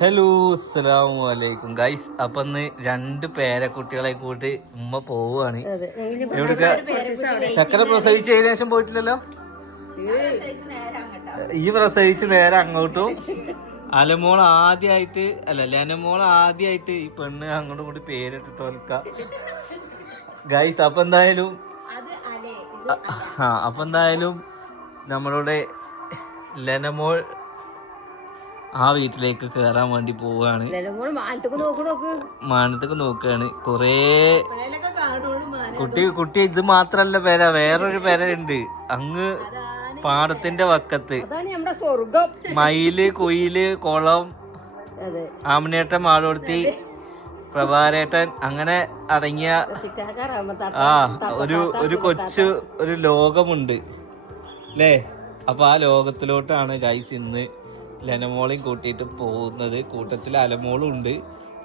Hello അസ്സലാമു വലൈക്കും guys അപ്പൊ ഇന്ന് രണ്ട് പേരക്കുട്ടികളെ കൂട്ടി ഉമ്മ പോവുകയാണ്. എവിടുക്ക? ചക്കര പ്രസവിച്ചതിന് ശേഷം പോയിട്ടില്ലല്ലോ? ഈ പ്രസവിച്ച് നേരെ അങ്ങോട്ടും. അലമോൾ ആദ്യമായിട്ട് അല്ല ലനമോൾ ആദ്യമായിട്ട് ഈ പെണ്ണ് അങ്ങോട്ടും കൂടി പേരിട്ടിട്ട് ഓൽക്ക ഗൈസ് അപ്പൊ എന്തായാലും ആ അപ്പൊ എന്തായാലും നമ്മളുടെ ലെനമോൾ ആ വീട്ടിലേക്ക് കയറാൻ വേണ്ടി പോവാണ്. മാനത്തേക്ക് നോക്ക് നോക്ക്. മാനത്തേക്ക് നോക്കുകയാണ് കൊറേ കുട്ടി കുട്ടി ഇത് മാത്രല്ല പേര വേറൊരു പേര ഉണ്ട് അങ്ങ് പാടത്തിന്റെ വക്കത്ത്. മയിൽ കുയിൽ കുളം ആമനേട്ടൻ മാളോടുത്തി പ്രഭാരേട്ടൻ അങ്ങനെ അടങ്ങിയ ആ ഒരു ഒരു കൊച്ചു ഒരു ലോകമുണ്ട്. അല്ലേ അപ്പൊ ആ ലോകത്തിലോട്ടാണ് ഗൈസ് ഇന്ന് ലെനമോളെയും കൂട്ടിയിട്ട് പോകുന്നത്. കൂട്ടത്തിൽ അലമോളും ഉണ്ട്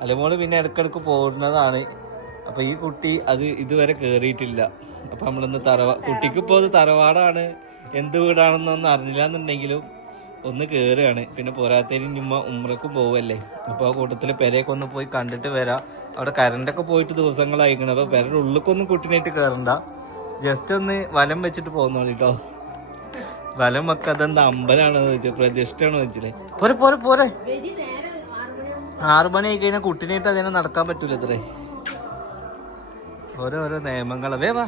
അലമോൾ പിന്നെ ഇടക്കിടക്ക് പോകുന്നതാണ് അപ്പൊ ഈ കുട്ടി അത് ഇതുവരെ കേറിയിട്ടില്ല. അപ്പൊ നമ്മളിന്ന് തറവാ കുട്ടിക്ക് ഇപ്പോൾ അത് തറവാടാണ്. എന്ത് വീടാണെന്നൊന്നും അറിഞ്ഞില്ല എന്നുണ്ടെങ്കിലും ഒന്ന് കേറുകയാണ്. പിന്നെ പോരാത്തതിന് ഉമ്മ ഉമ്രക്കും പോവല്ലേ? അപ്പോൾ ആ കൂട്ടത്തിൽ പെരയൊക്കെ ഒന്ന് പോയി കണ്ടിട്ട് വരാം. അവിടെ കറണ്ടൊക്കെ പോയിട്ട് ദിവസങ്ങളായിക്കണം അപ്പോൾ പെരയുടെ ഉള്ളിലേക്കൊന്നും കുട്ടിനായിട്ട് കയറണ്ട ജസ്റ്റ് ഒന്ന് വലം വെച്ചിട്ട് പോകുന്നോളൂ കേട്ടോ. വലം മക്ക അതെന്താ അമ്പലാണെന്ന് വെച്ചാൽ പ്രതിഷ്ഠയാണോ വെച്ചില്ലേ പോരെ പോരെ പോരെ. ആറു മണി ആയി കഴിഞ്ഞാൽ കുട്ടിനായിട്ട് അതിനെ നടക്കാൻ പറ്റൂല അത്രേ ഓരോരോ നിയമങ്ങളാ. വേ വാ.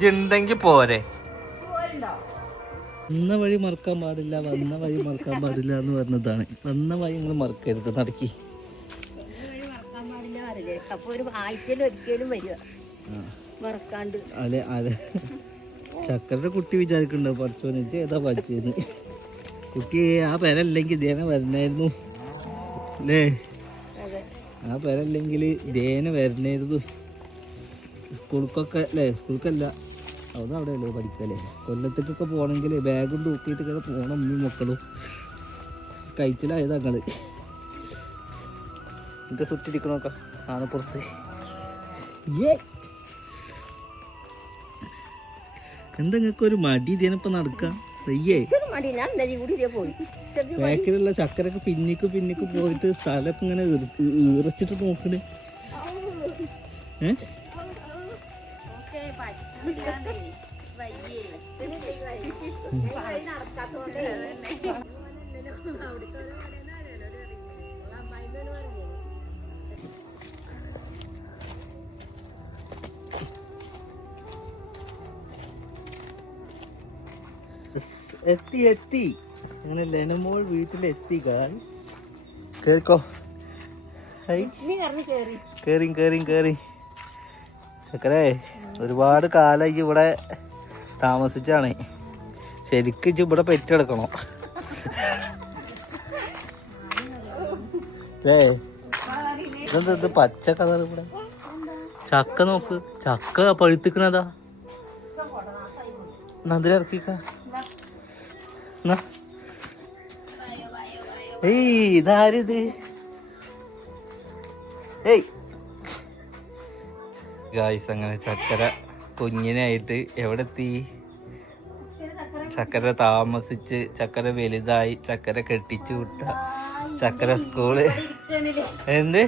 ജിണ്ടെങ്കി പോരെ. വന്ന വഴി മറക്കാൻ പാടില്ല വന്ന വഴി മറക്കാൻ പാടില്ല എന്ന് പറഞ്ഞതാണ്. വന്ന വഴി നിങ്ങൾ മറക്കരുത് നടക്കി. അപ്പൊ ഒരു ആഴ്ചയിൽ ഒരിക്കലും വരിക. മറക്കാണ്ട്. അതെ അതെ. ചക്കരുടെ കുട്ടി വിചാരിക്കണ്ടോ പഠിച്ചോന് ഇത് ഏതാ പഠിച്ചതെന്ന് കുട്ടി ആ പേരല്ലെങ്കിൽ ദേന വരണായിരുന്നു അല്ലേ ആ പേരല്ലെങ്കിൽ ദേന വരണായിരുന്നു സ്കൂൾക്കൊക്കെ അല്ലേ സ്കൂൾക്കല്ല. അവിടെ അവിടെ അല്ലേ പഠിക്കല്ലേ കൊല്ലത്തേക്കൊക്കെ പോകണമെങ്കിൽ ബാഗും തൂക്കിയിട്ട് ഇങ്ങനെ പോകണം ഉമ്മയും മക്കളും. കഴിച്ചിലായത് ഞങ്ങൾ എന്നിട്ട് സുറ്റിരിക്കണോക്ക ആനപ്പുറത്ത് ഏ എന്താ നിങ്ങൾക്ക് ഒരു മടി ഇതിനിപ്പോ നടക്കാം? ചെറിയ ബാക്കിലുള്ള ചക്കരൊക്കെ പിന്നിക്ക് പിന്നിക്ക് പോയിട്ട് സ്ഥലമൊക്കെ ഇങ്ങനെ ഈറച്ചിട്ട് നോക്കണ്. ഏ? എത്തി എത്തി. അങ്ങനെ ലെനമോൾ വീട്ടിലെത്തി ഗായ്സ് കേറിക്കോ. കയറി കയറി കേറി കേറി കേറി. കേറി ചക്കരേ ഒരുപാട് കാലം ഇവിടെ താമസിച്ചാണ്. ശരിക്കും ഇവിടെ പെറ്റെടുക്കണോ ഏ ഇതെന്താ ഇത് പച്ച കളർ ഇവിടെ? ചക്ക നോക്ക്. ചക്ക പഴുത്തിക്കണതാ. നന്ദിലിറക്കിക്ക ഏയ് ഇതാരിത്? ഏയ്. ഗായ്സ് അങ്ങനെ ചക്കര കുഞ്ഞിനായിട്ട് എവിടെ എത്തി ചക്കര താമസിച്ച് ചക്കര വലുതായി ചക്കര കെട്ടിച്ചു വിട്ട ചക്കര സ്കൂൾ. എന്ത്?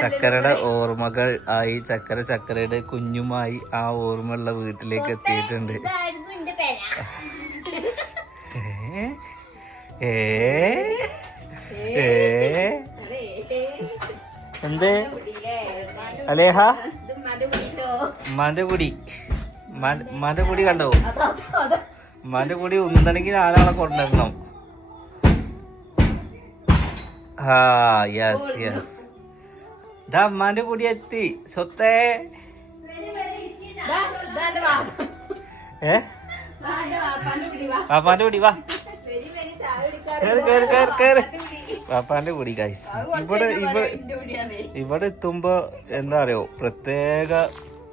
ചക്കരയുടെ ഓർമ്മകൾ ആയി. ചക്കര ചക്കരയുടെ കുഞ്ഞുമായി ആ ഓർമ്മയുള്ള വീട്ടിലേക്ക് എത്തിയിട്ടുണ്ട്. എന്ത്? അലേഹ? ഉമ്മാന്റെ കുടി ഉമ്മാന്റെ- ഉമ്മാന്റെ കുടി കണ്ടോ? ഉമ്മാന്റെ കുടി ഉന്തണെങ്കിൽ നാലാളെ കൊണ്ടുവരണം. ആ യെസ് യെസ് ഇതാ ഉമ്മാന്റെ കുടി എത്തി. സ്വത്തേ. ഏ? പാപ്പാന്റെ കുടി വാ. കേറ് കേറ് കേറ് കേറ്. പാപ്പാന്റെ കുടി ഗൈസ് ഇവിടെ ഇവിടെ ഇവിടെ എത്തുമ്പോ എന്താ അറിയോ? പ്രത്യേക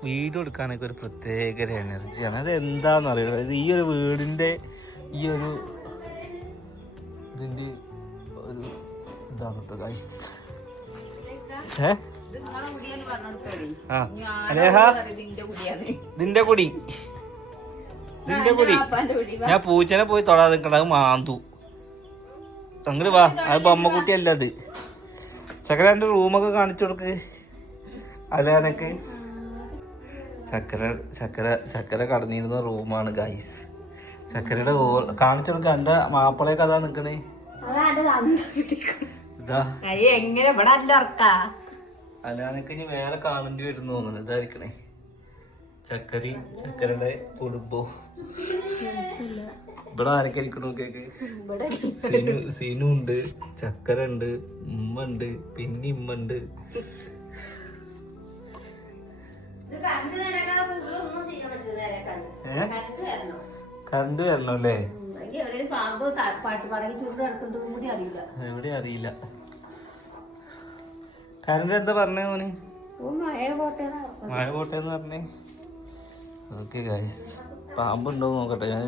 വീട് എടുക്കാനൊക്കെ ഒരു പ്രത്യേക ഒരു എനർജിയാണ് അത് എന്താന്ന് അറിയില്ല ഈ ഒരു വീടിന്റെ ഈ ഒരു ഇതിന്റെ ഒരു ഇതാണ് കേട്ടോ ഗൈസ് ഏ? കുടി. നിന്റെ കുടി. ഞാൻ പൂച്ചനെ പോയി തൊടാതെ നിൽക്കണ അത് മാന്തു. അങ്ങോട്ട് വാ. അത് ബൊമ്മക്കുട്ടിയല്ല അത്. ചക്കര എന്റെ റൂമൊക്കെ കാണിച്ചു കൊടുക്ക്. അലാനക്ക് ചക്കര ചക്കര ചക്കര കടന്നിരുന്ന റൂമാണ് ഗൈസ് ചക്കരയുടെ കാണിച്ചു കൊടുക്ക. എന്റെ മാപ്പിളയൊക്കെ അതാ നിക്കണേ. എങ്ങനെ ഇവിടെ അല്ല ഉറക്കാ? അലാനക്ക് ഇനി വേറെ കാണേണ്ടി വരുന്നു തോന്നുന്നു. ഇതായിരിക്കണേ. ചക്കരി ചക്കരയുടെ കുടുംബവും ഇവിടെ ആരൊക്കെ ഇരിക്കണു കേക്ക് ഇവിടെ സീനു സീനു ഉണ്ട് ചക്കര ഉണ്ട് ഉമ്മ ഉണ്ട് പിന്നെ ഇമ്മ ഉണ്ട്. കറണ്ട് വരണം. അല്ലേ? പാമ്പ് ചൂട് കൂടി അറിയില്ല. എവിടെ അറിയില്ല. കറണ്ട് എന്താ പറഞ്ഞേ മോന്? മഴ പോട്ടെ മഴ പോട്ടെ എന്ന് പറഞ്ഞേ. ഓക്കെ ഗൈസ് പാമ്പുണ്ടോ നോക്കട്ടെ. ഞാൻ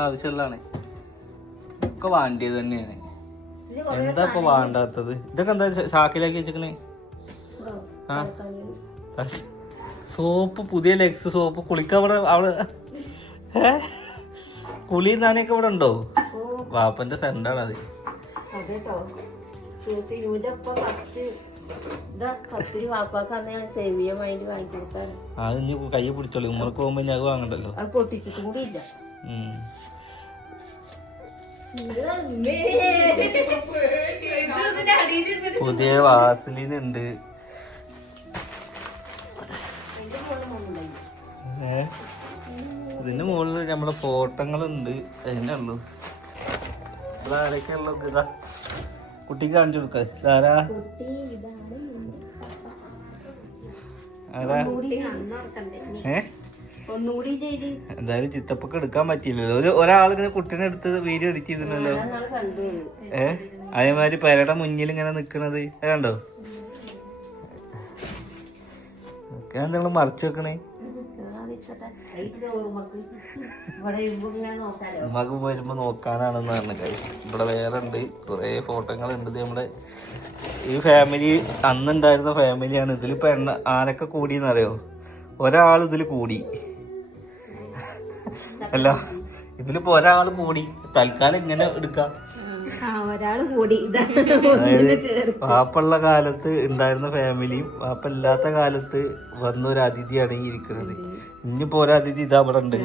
ആവശ്യമുള്ളതാണ് ഒക്കെ വാണ്ടിയത് തന്നെയാണ്. എന്താ ഇപ്പൊ വേണ്ടാത്തത്? ഇതൊക്കെ എന്താ ചാക്കിലാക്കി വെച്ചേക്കണേ? ആ. കിടക്കാന്. സോപ്പ് പുതിയ ലെക്സ് സോപ്പ് കുളിക്കാൻ അവിടെ അവിടെ. കുളി നാനൊക്കെ ഇവിടെ ഉണ്ടോ? വാപ്പന്റെ സെന്റാണ് അത്. അത് ഇനി കൈ പിടിച്ചോളൂ. ഉമ്മർക്ക് പോകുമ്പോ ഞാൻ വാങ്ങണ്ടല്ലോ. പുതിയ വാസലിൻ ഇതിന്റെ മുകളിൽ നമ്മളെ ഫോട്ടങ്ങളുണ്ട് അതിന്റെ ഉള്ളു. ഇവിടെ കുട്ടിക്ക് കാണിച്ചു കൊടുക്ക. ഇതാരാ എന്തായാലും ചിത്തപ്പൊക്കെ എടുക്കാൻ പറ്റിയില്ലല്ലോ. ഒരു ഒരാളിങ്ങനെ കുട്ടീനെ എടുത്ത് വീഡിയോ എഡിറ്റ് ചെയ്തിട്ടുണ്ടല്ലോ. ഏ? അതേമാതിരി പെരയുടെ മുന്നിൽ ഇങ്ങനെ നിക്കണത്. കണ്ടോ? ഒക്കെ നിങ്ങൾ മറച്ചു വെക്കണേ? ഉമ്മക്ക് വരുമ്പോ നോക്കാനാണെന്ന് പറഞ്ഞു guys. ഇവിടെ വേറെ ഉണ്ട് കുറെ ഫോട്ടോകൾ ഉണ്ട് നമ്മുടെ ഈ ഫാമിലി അന്നുണ്ടായിരുന്ന ഫാമിലിയാണ് ഇതിലിപ്പോ എണ്ണ ആരൊക്കെ കൂടിയെന്നറിയോ? ഒരാൾ ഇതിൽ കൂടി. അല്ല ഇതിലിപ്പോ ഒരാൾ കൂടി. തൽക്കാലം ഇങ്ങനെ എടുക്കാം. ഒരാൾ കൂടി. വാപ്പുള്ള കാലത്ത് ഉണ്ടായിരുന്ന ഫാമിലിയും വാപ്പ ഇല്ലാത്ത കാലത്ത് വന്ന ഒരു അതിഥിയാണ് ഈ ഇരിക്കുന്നത് ഇനിയിപ്പോ ഒരു അതിഥി ഇതാ അവിടെ ഉണ്ട്.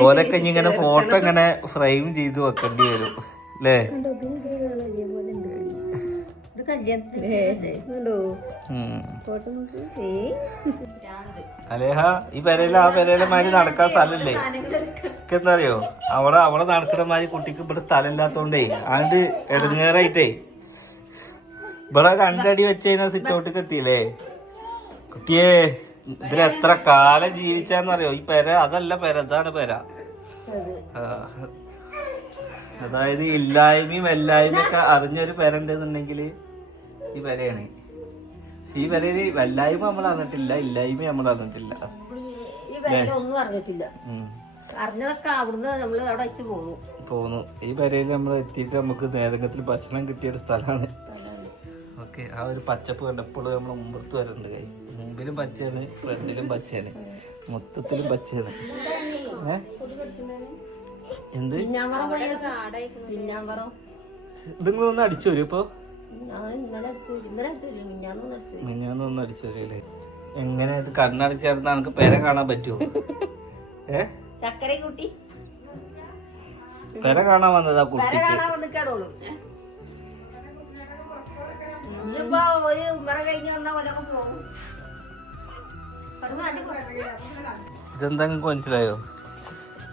ഓരൊക്കെ ഇനി ഇങ്ങനെ ഫോട്ടോ ഇങ്ങനെ ഫ്രെയിം ചെയ്ത് വെക്കേണ്ടി വരും. അല്ലേ? അലേഹ ഈ പെരയിൽ ആ പെരയിലെ മാതിരി നടക്കാൻ സ്ഥലല്ലേ എന്താറിയോ എന്താ അറിയോ അവിടെ അവിടെ നടക്കുന്ന മാതിരി കുട്ടിക്ക് ഇവിടെ സ്ഥലം ഇല്ലാത്തോണ്ടേ ആണ്ട് ഇടങ്ങേറായിട്ടേ ഇവിടെ രണ്ടടി വെച്ച് കഴിഞ്ഞാൽ സിറ്റ് ഔട്ടിക്ക് എത്തിയില്ലേ? കുട്ടിയെ ഇതിൽ എത്ര കാലം ജീവിച്ചാന്നറിയോ? ഈ പെര അതല്ല പെര ഇതാണ് പെര. അതായത് ഇല്ലായ്മയും എല്ലായ്മയും ഒക്കെ അറിഞ്ഞൊരു പെര ഉണ്ടെന്നുണ്ടെങ്കിൽ ഈ വിലയാണ്. ഈ വിലയിൽ വല്ലായ്മ നമ്മൾ അറിഞ്ഞിട്ടില്ല ഇല്ലായ്മ നമ്മൾ അറിഞ്ഞിട്ടില്ല. ഈ ഒന്നും അറിഞ്ഞിട്ടില്ല. ഉം. അറിഞ്ഞതൊക്കെ അവിടുന്ന് നമ്മൾ അവിടെ വെച്ച് പോന്നു. ഈ വരയിൽ നമ്മൾ എത്തിയിട്ട് നമുക്ക് നേരത്തിൽ ഭക്ഷണം കിട്ടിയ ഒരു സ്ഥലമാണ്. ഓക്കെ ആ ഒരു പച്ചപ്പ് കണ്ടപ്പോൾ നമ്മൾ മുമ്പത്ത് വരുന്നുണ്ട്. മുമ്പിലും പച്ചയാണ് ഫ്രണ്ടിലും പച്ചയാണ് മൊത്തത്തിലും പച്ചയാണ്. എന്ത്? പിന്നാമ്പറം ഒന്ന് അടിച്ചു വരും ഇപ്പൊ. ഞാൻ ഇന്നലെ അടിച്ചു ഇന്നലെ അടിച്ചില്ല മിഞ്ഞാന്നൊന്നും അടിച്ചു മിഞ്ഞാന്നൊന്ന് അടിച്ചു വരൂലേ എങ്ങനെ ഇത് കണ്ണടച്ചേർന്ന് നമുക്ക് പെര കാണാൻ പറ്റുമോ ഏ? ചക്കര കൂട്ടി. പെര കാണാൻ വന്നതാ കുട്ടി ഇതെന്തെങ്കിലും. ഇതെന്താ നിങ്ങൾക്ക് മനസ്സിലായോ?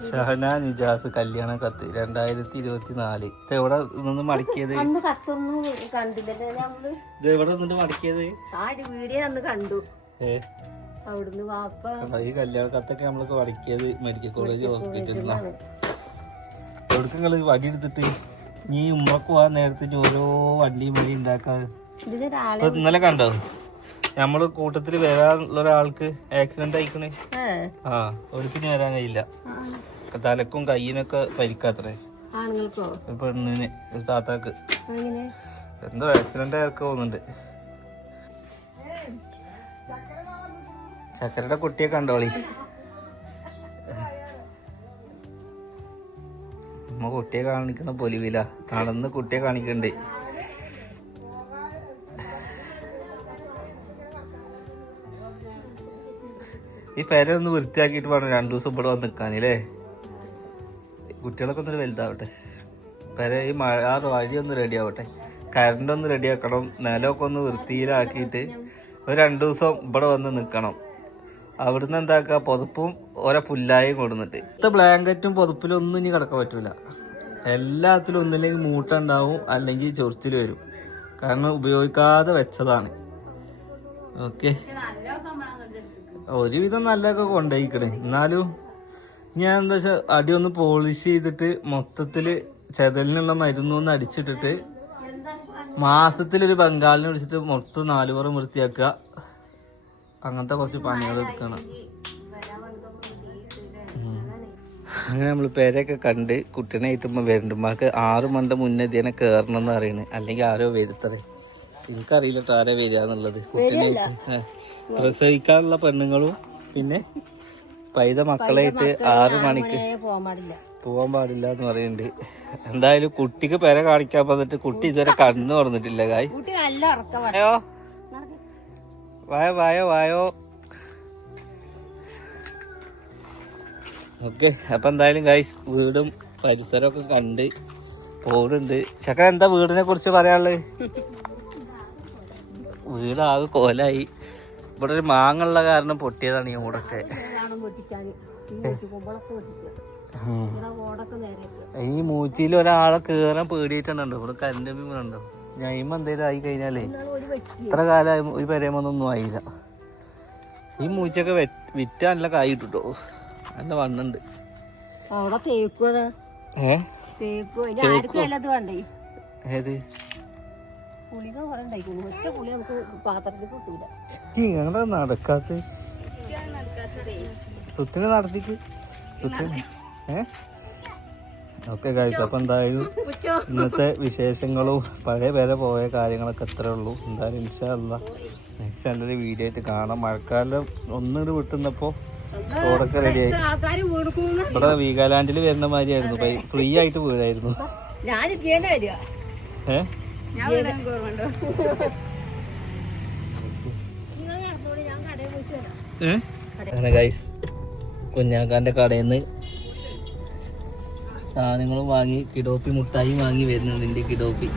ഷഹന നിജാസ് കല്യാണ കത്ത് രണ്ടായിരത്തി ഇരുപത്തി നാല് ഇത് എവിടെ നിന്ന് മടക്കിയത്? ഇത് എവിടെ നിന്നിട്ട് മടക്കിയത്? ഈ കല്യാണ കത്തൊക്കെ നമ്മളൊക്കെ മടക്കിയത് മെഡിക്കൽ കോളേജ് ഹോസ്പിറ്റലിൽ നിന്നാണ് എവിടേക്ക് നിങ്ങൾ വടി എടുത്തിട്ട്? നീ ഉമ്മക്ക് പോവാൻ നേരത്തെ ഓരോ വണ്ടിയും വഴി ഉണ്ടാക്കാതെ ഇന്നലെ കണ്ടോ? നമ്മൾ കൂട്ടത്തിൽ വരാനുള്ള ഒരാൾക്ക് ആക്സിഡന്റ് ആയിക്കണേ. ആ ഒരിക്കലും വരാൻ കഴിയില്ല. തലക്കും കയ്യിനൊക്കെ പരിക്കാത്രേ. പെണ്ണിന് താത്താക്ക്. എന്തോ ആക്സിഡന്റ് ആർക്ക് പോകുന്നുണ്ട് ചക്കരയുടെ കുട്ടിയെ കണ്ടോളി. നമ്മ കുട്ടിയെ കാണിക്കുന്ന പൊലിവില. നടന്ന് കുട്ടിയെ കാണിക്കണ്ടേ. ഈ പെര ഒന്ന് വൃത്തിയാക്കിയിട്ട് വേണം രണ്ടു ദിവസം ഇവിടെ വന്ന് നിൽക്കാനല്ലേ കുട്ടികളൊക്കെ ഒന്ന് വലുതാവട്ടെ. പെര ഈ മഴ ആ വഴി ഒന്ന് റെഡി ആവട്ടെ. കറണ്ട് ഒന്ന് റെഡി ആക്കണം. നിലമൊക്കെ ഒന്ന് വൃത്തിയിലാക്കിയിട്ട് ഒരു രണ്ടു ദിവസം ഇവിടെ വന്ന് നിൽക്കണം. അവിടുന്ന് എന്താക്കുക പുതപ്പും ഓരോ പുല്ലായും കൊടുന്നിട്ട്. ഇത്ത ബ്ലാങ്കറ്റും പുതപ്പിലും ഒന്നും ഇനി കിടക്കാൻ പറ്റൂല. എല്ലാത്തിലും ഒന്നില്ലെങ്കിൽ മൂട്ട ഉണ്ടാവും അല്ലെങ്കിൽ ചൊറിച്ചിൽ വരും. കാരണം ഉപയോഗിക്കാതെ വെച്ചതാണ്. ഓക്കെ ഒരുവിധം നല്ലതൊക്കെ കൊണ്ടുപോയിക്കണേ എന്നാലും ഞാൻ എന്താ വെച്ചാൽ അടി ഒന്ന് പോളിഷ് ചെയ്തിട്ട് മൊത്തത്തിൽ ചെതലിനുള്ള മരുന്നൊന്ന് അടിച്ചിട്ടിട്ട് മാസത്തിലൊരു ബംഗാളിനെ വിളിച്ചിട്ട് മൊത്തം നാലു പുറം വൃത്തിയാക്കുക. അങ്ങനത്തെ കുറച്ച് പണികൾ എടുക്കണം. അങ്ങനെ നമ്മൾ പേരൊക്കെ കണ്ട് കുട്ടീനെ ആയിട്ടുമ്പോൾ വരണ്ടുമ്പോൾ ആറ് മണ്ട മുന്നേ ഇതിനെ കയറണം എന്ന് അറിയണേ അല്ലെങ്കിൽ ആരോ വരുത്തറേ. എനിക്കറിയില്ല ആരെ വരിക എന്നുള്ളത്. പ്രസവിക്കാനുള്ള പെണ്ണുങ്ങളും പിന്നെ പൈത മക്കളായിട്ട് ആറ് മണിക്ക് പോകാൻ പാടില്ല. എന്ന് പറയുന്നുണ്ട്. എന്തായാലും കുട്ടിക്ക് പെര കാണിക്കാൻ പറഞ്ഞിട്ട് കുട്ടി ഇതുവരെ കണ്ണു തുറന്നിട്ടില്ല കായ് വായോ വായോ വായോ വായോ. ഓക്കെ അപ്പൊ എന്തായാലും ഗൈസ് വീടും പരിസരമൊക്കെ കണ്ട് പോകുന്നുണ്ട് ചക്ക എന്താ വീടിനെ കുറിച്ച് പറയാനുള്ളത്? വീടാകെ കോലായി. ഇവിടെ ഒരു മാങ്ങുള്ള കാരണം പൊട്ടിയതാണ് ഈ ഓടൊക്കെ ഈ മൂച്ചിയിൽ ഒരാളെ കേറാൻ പേടിയിട്ടുണ്ടോ ഇവിടെ കരണ്ട് വീണുണ്ടോ ഞൈമ എന്തേലും ആയി കഴിഞ്ഞാലേ ഇത്ര കാലം ഒരു പരമൊന്നും ആയില്ല. ഈ മൂച്ചൊക്കെ വെറ്റ്- നല്ല കായ് കിട്ടുട്ടോ. നല്ല വണ്ണുണ്ട്. അവിടെ ഏ? തേക്കും. ഏത്? പുളിക കുറെ ഉണ്ടായിക്കുന്നു ഒറ്റ പുളി നമുക്ക് പാത്രത്തിൽ കിട്ടൂല ഇങ്ങനെ നടക്കാത്ത സുത്തിന് നടത്തിക്ക്. സുത്തിന് ഏ? ഓക്കെ കഴിച്ചു അപ്പൊ എന്തായാലും ഇന്നത്തെ വിശേഷങ്ങളും പഴയ പേരെ പോയ കാര്യങ്ങളൊക്കെ അത്രേ ഉള്ളൂ. എന്തായാലും ഇൻഷാല്ല നെക്സ്റ്റ് നല്ലൊരു വീഡിയോ ആയിട്ട് കാണാം. മഴക്കാലം ഒന്നിട്ട് വിട്ടുന്നപ്പോ റോഡൊക്കെ റെഡിയായി ഇവിടെ വീഗാലാൻഡിൽ വരുന്ന മാതിരിയായിരുന്നു. ഫ്രീ ആയിട്ട് പോയതായിരുന്നു ഞാൻ അങ്ങനെ ഗൈസ് കുഞ്ഞാക്കാന്റെ കടയിൽ നിന്ന് സാധനങ്ങളും വാങ്ങി കിഡോപ്പി മുട്ടായി വാങ്ങി വരുന്നുണ്ട് എന്റെ കിഡോപ്പി